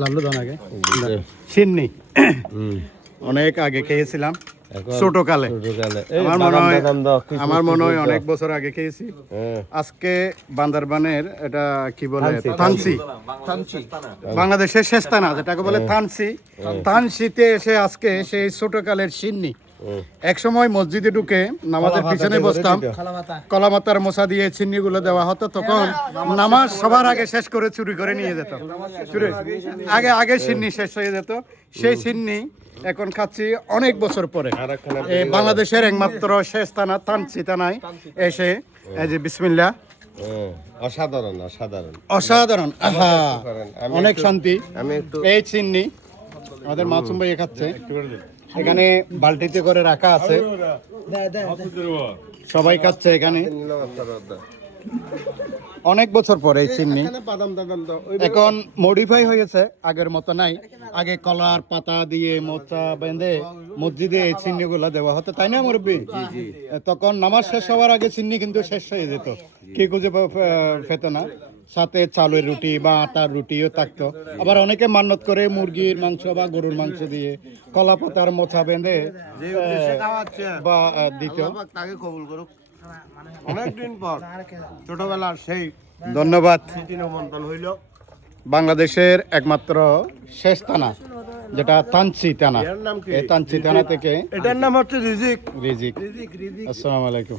লাল্লু দান আগে সিন্নি অনেক আগে খেয়েছিলাম ছোট কালে। আমার মনে হয় অনেক বছর আগে খেয়েছি। আজকে বান্দরবানের এটা কি বলে থানসি, বাংলাদেশের শেষতানা যেটাকে বলে থানসি, থানসিতে এসে আজকে সেই ছোট কালের সিন্নি। এক সময় মসজিদে ঢুকে নামাজের পিছনে বসতাম, কলামাতার মশা দিয়ে চিন্নি গুলো দেওয়া হতো, তখন নামাজ সবার আগে শেষ করে চুরি করে নিয়ে যেত। চুরি আগে সিন্নি শেষ হয়ে যেত। সেই সিন্নি এখন খাচ্ছি অনেক বছর পরে। বাংলাদেশের একমাত্র শেষ থানা থানসি থানায় এসে এই যে বিসমিল্লাহ, অসাধারণ অসাধারণ অসাধারণ, আহা অনেক শান্তি। এই চিন্নি আমাদের মাসুম ভাই খাচ্ছে, এখানে বালতিতে করে রাখা আছে, সবাই খাচ্ছে এখানে। অনেক বছর পরে এই চিন্নি এখন মডিফাই হয়েছে, আগের মতো নাই। আগে কলার পাতা দিয়ে মোচা বেঁধে মসজিদে এই চিন্নি গুলা দেওয়া হতো, তাই না মুরব্বী? তখন নামাজ শেষ হওয়ার আগে চিন্নি কিন্তু শেষ হয়ে যেত, কে খুঁজে পেত না। সাথে চালের রুটি বা আটার রুটিও থাকতো। আবার অনেকে মান্যত করে মুরগির মাংস বা গরুর মাংস দিয়ে কলা পাতার মোচা বেঁধে বা দিত। অনেকদিন পর ছোটবেলার সেই ধন্যবাদ। হইল বাংলাদেশের একমাত্র শেষ থানা যেটা থানসি থানা, এই থানসি থানা থেকে এটার নাম হচ্ছে রিজিক। রিজিক। আসসালামু আলাইকুম।